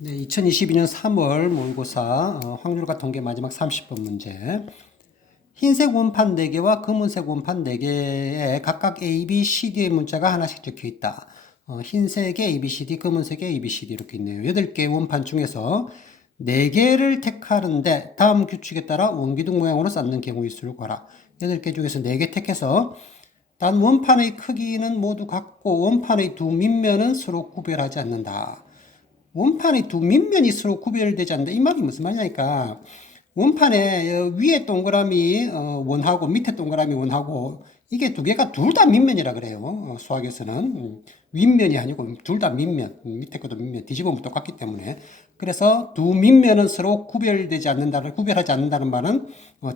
네, 2022년 3월 모의고사 확률과 통계 마지막 30번 문제. 흰색 원판 4개와 검은색 원판 4개에 각각 A, B, C, D의 문자가 하나씩 적혀 있다. 흰색에 A, B, C, D, 검은색에 A, B, C, D 이렇게 있네요. 8개의 원판 중에서 4개를 택하는데 다음 규칙에 따라 원기둥 모양으로 쌓는 경우의 수를 구하라. 8개 중에서 4개 택해서 단 원판의 크기는 모두 같고 원판의 두 밑면은 서로 구별하지 않는다. 원판의 두 밑면이 서로 구별되지 않는다. 이 말이 무슨 말이냐니까 원판에 위에 동그라미 원하고 밑에 동그라미 원하고 이게 두 개가 둘 다 밑면이라 그래요. 수학에서는 윗면이 아니고 둘 다 밑면, 밑에 것도 밑면 뒤집으면 똑같기 때문에 그래서 두 밑면은 서로 구별되지 않는다를 구별하지 않는다는 말은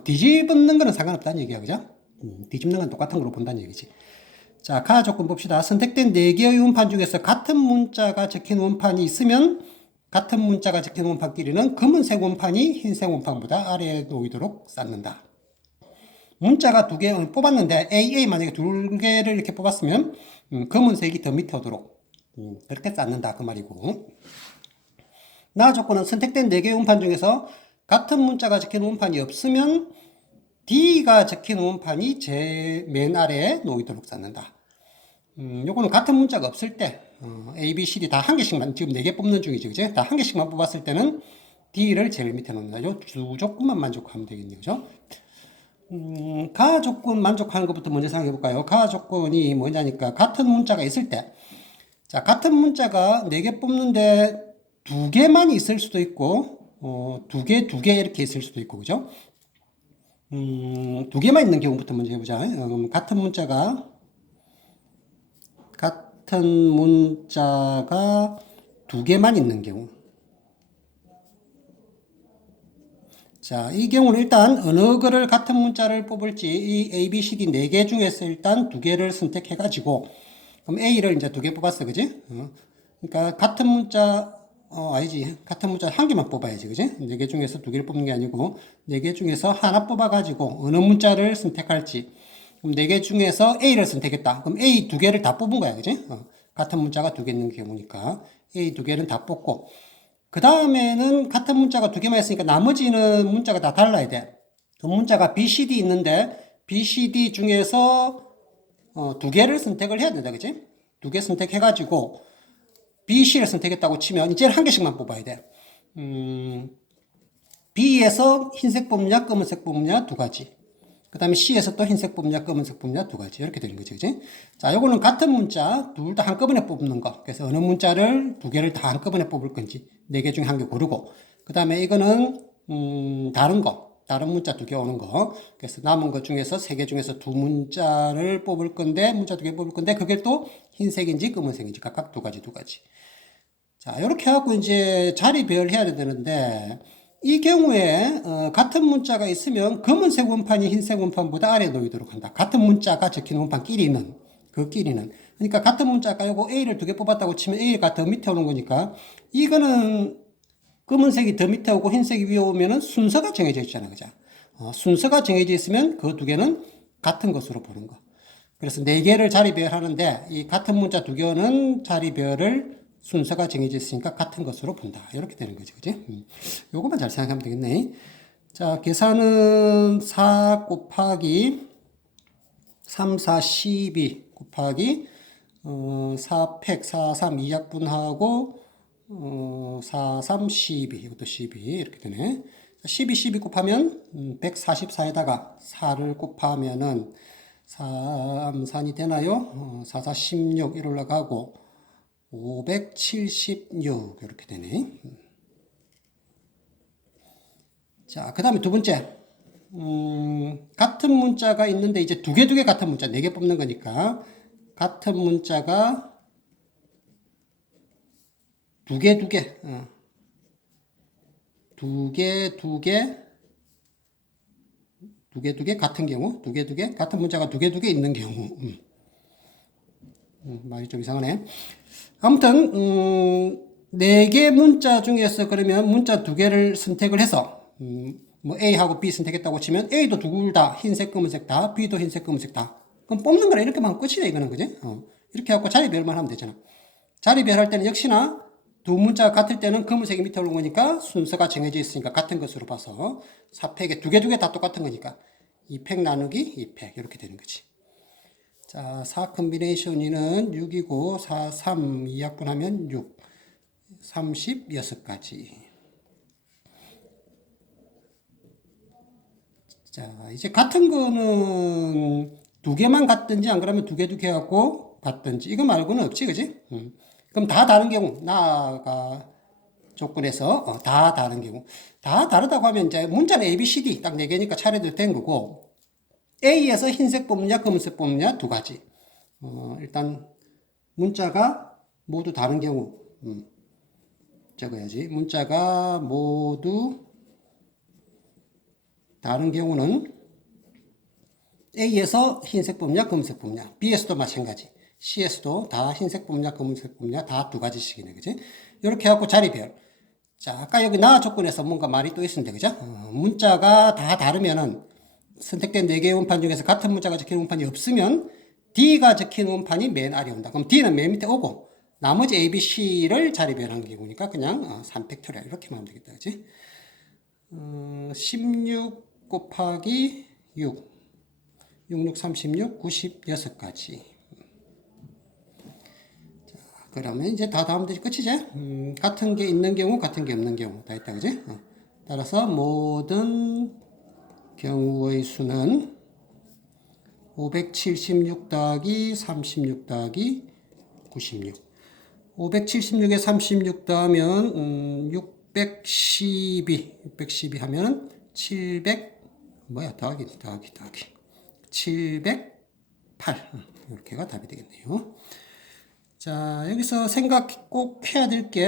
뒤집는 거는 상관없다는 얘기야, 그죠? 뒤집는 건 똑같은 걸로 본다는 얘기지. 자, 가나 조건 봅시다. 선택된 4개의 원판 중에서 같은 문자가 적힌 원판이 있으면 같은 문자가 적힌 원판끼리는 검은색 원판이 흰색 원판보다 아래에 놓이도록 쌓는다. 문자가 2개 뽑았는데 AA 만약에 2개를 이렇게 뽑았으면 검은색이 더 밑에 오도록 그렇게 쌓는다 그 말이고, 나 조건은 선택된 4개의 원판 중에서 같은 문자가 적힌 원판이 없으면 D가 적힌 원판이 제 맨 아래에 놓이도록 쌓는다. 요거는 같은 문자가 없을 때 A, B, C, D 다 한 개씩만 지금 4개 뽑는 중이죠, 그죠? 다 한 개씩만 뽑았을 때는 D를 제일 밑에 놓는다. 요 두 조건만 만족하면 되겠네요, 그죠? 가 조건 만족하는 것부터 먼저 생각해 볼까요? 가 조건이 뭐냐니까 같은 문자가 있을 때, 자, 같은 문자가 4개 뽑는데 2개만 있을 수도 있고 2개 이렇게 있을 수도 있고, 그죠? 2개만 있는 경우부터 먼저 해보자. 같은 문자가 2개만 있는 경우. 자, 이 경우는 일단 어느 거를 같은 문자를 뽑을지 이 A, B, C, D 4개 중에서 일단 2개를 선택해가지고, 그럼 A를 이제 2개 뽑았어, 그지? 그러니까 같은 문자, 아니지. 같은 문자 1개만 뽑아야지, 그지? 4개 중에서 2개를 뽑는 게 아니고 4개 중에서 하나 뽑아가지고 어느 문자를 선택할지. 그럼 4개 중에서 A를 선택했다. 그럼 A 2개를 다 뽑은 거야, 그지? 같은 문자가 2개 있는 경우니까 A 2개는 다 뽑고, 그 다음에는 같은 문자가 2개만 있으니까 나머지는 문자가 다 달라야 돼. 그 문자가 B, C, D 있는데 B, C, D 중에서 2개를 선택을 해야 된다, 그지? 2개 선택해가지고 B, C를 선택했다고 치면 이제 한 개씩만 뽑아야 돼. B에서 흰색 뽑냐, 검은색 뽑냐, 2가지. 그 다음에 C에서 또 흰색 뽑냐, 검은색 뽑냐, 2가지. 이렇게 되는 거죠, 그지? 자, 요거는 같은 문자, 둘 다 한꺼번에 뽑는 거. 그래서 어느 문자를 2개를 다 한꺼번에 뽑을 건지, 4개 중에 한 개 고르고. 그 다음에 이거는, 다른 거. 다른 문자 2개 오는 거. 그래서 남은 것 중에서 3개 중에서 2문자를 뽑을 건데, 문자 2개 뽑을 건데, 그게 또 흰색인지 검은색인지 각각 2가지, 2가지. 자, 이렇게 하고 이제 자리 배열해야 되는데, 이 경우에 같은 문자가 있으면 검은색 원판이 흰색 원판보다 아래에 놓이도록 한다. 같은 문자가 적힌 원판끼리는, 그끼리는. 그러니까 같은 문자가 요거 A를 2개 뽑았다고 치면 A가 더 밑에 오는 거니까, 이거는 검은색이 더 밑에 오고 흰색이 위에 오면은 순서가 정해져 있잖아, 그죠? 순서가 정해져 있으면 그 2개는 같은 것으로 보는 거. 그래서 4개를 자리 배열하는데 이 같은 문자 2개는 자리 배열을 순서가 정해져 있으니까 같은 것으로 본다. 이렇게 되는 거죠, 그지? 요것만 잘 생각하면 되겠네. 자, 계산은 4 곱하기 3, 4, 12 곱하기 4팩 4, 3 2약분하고 4, 3, 12 이것도 12 이렇게 되네. 12, 12 곱하면 144에다가 4를 곱하면은 3, 4이 되나요? 4, 4, 16 이렇게 올라가고 576 이렇게 되네. 자, 그 다음에 두 번째. 같은 문자가 있는데 이제 2개 같은 문자 4개 뽑는 거니까 같은 문자가 2개 2개 같은 경우 2개 같은 문자가 2개 있는 경우 말이 좀 이상하네. 아무튼 4개 문자 중에서 그러면 문자 2개를 선택을 해서 뭐 A하고 B 선택했다고 치면 A도 둘 다 흰색 검은색 다, B도 흰색 검은색 다. 그럼 뽑는 거라 이렇게만 하면 끝이다 이거는, 그지? 이렇게 하고 자리 배열만 하면 되잖아. 자리 배열할 때는 역시나 두 문자가 같을 때는 검은색이 밑에 오른 거니까 순서가 정해져 있으니까 같은 것으로 봐서 4팩에 두 개 다 똑같은 거니까 2팩 나누기 2팩 이렇게 되는 거지. 자, 4 컨비네이션이는 6이고 4, 3 2약분하면 6, 36가지. 자, 이제 같은 거는 두 개만 같든지 안 그러면 두 개 하고 같든지 이거 말고는 없지, 그지? 그럼 다 다른 경우 나가 조건에서 다 다른 경우 다 다르다고 하면 이제 문자는 A, B, C, D 딱 네 개니까 차례대로 된 거고 A에서 흰색 뽑느냐 검은색 뽑느냐 두 가지. 일단 문자가 모두 다른 경우 적어야지. 문자가 모두 다른 경우는 A에서 흰색 뽑냐 검은색 뽑냐, B에서도 마찬가지, C에서도 다 흰색 뽑냐 검은색 뽑냐 다 두 가지씩이네, 그지? 이렇게 하고 자리별. 자, 아까 여기 나 조건에서 뭔가 말이 또 있었는데, 그죠? 문자가 다 다르면은 선택된 4개의 원판 중에서 같은 문자가 적힌 원판이 없으면 D가 적힌 원판이 맨 아래 온다. 그럼 D는 맨 밑에 오고 나머지 A, B, C를 자리별한 경우니까 그냥 3팩토리얼 이렇게 하면 되겠다, 그지? 16 곱하기 6, 66, 36, 96가지. 자, 그러면 이제 다 다음 되지 끝이지? 같은 게 있는 경우, 같은 게 없는 경우 다 있다, 그지? 따라서 모든 경우의 수는 576 더하기 36 더하기 96. 576에 36 더하면 612 하면 700 뭐야 더하기 708 이렇게가 답이 되겠네요. 자, 여기서 생각 꼭 해야 될 게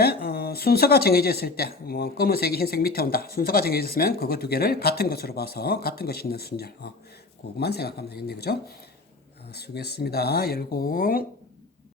순서가 정해져 있을 때 뭐 검은색이 흰색 밑에 온다. 순서가 정해져 있으면 그거 두 개를 같은 것으로 봐서 같은 것이 있는 순절 그것만 생각하면 되겠네요. 그죠? 수고했습니다. 열공.